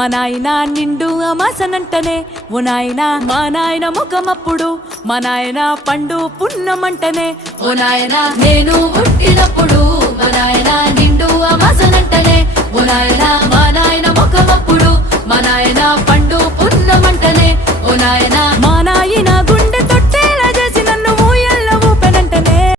మా నాయన నిండు అమాసనంటనే ఓ నాయన మా నాయన ముఖమప్పుడు మా నాయన పండు పున్నమంటనే ఓ నాయన నేను పుట్టినప్పుడు మా నాయన నిండు అమాసనంటనే ఓ నాయన మా నాయన ముఖమప్పుడు మా నాయన పండు పున్నమంటనే ఓ నాయన మా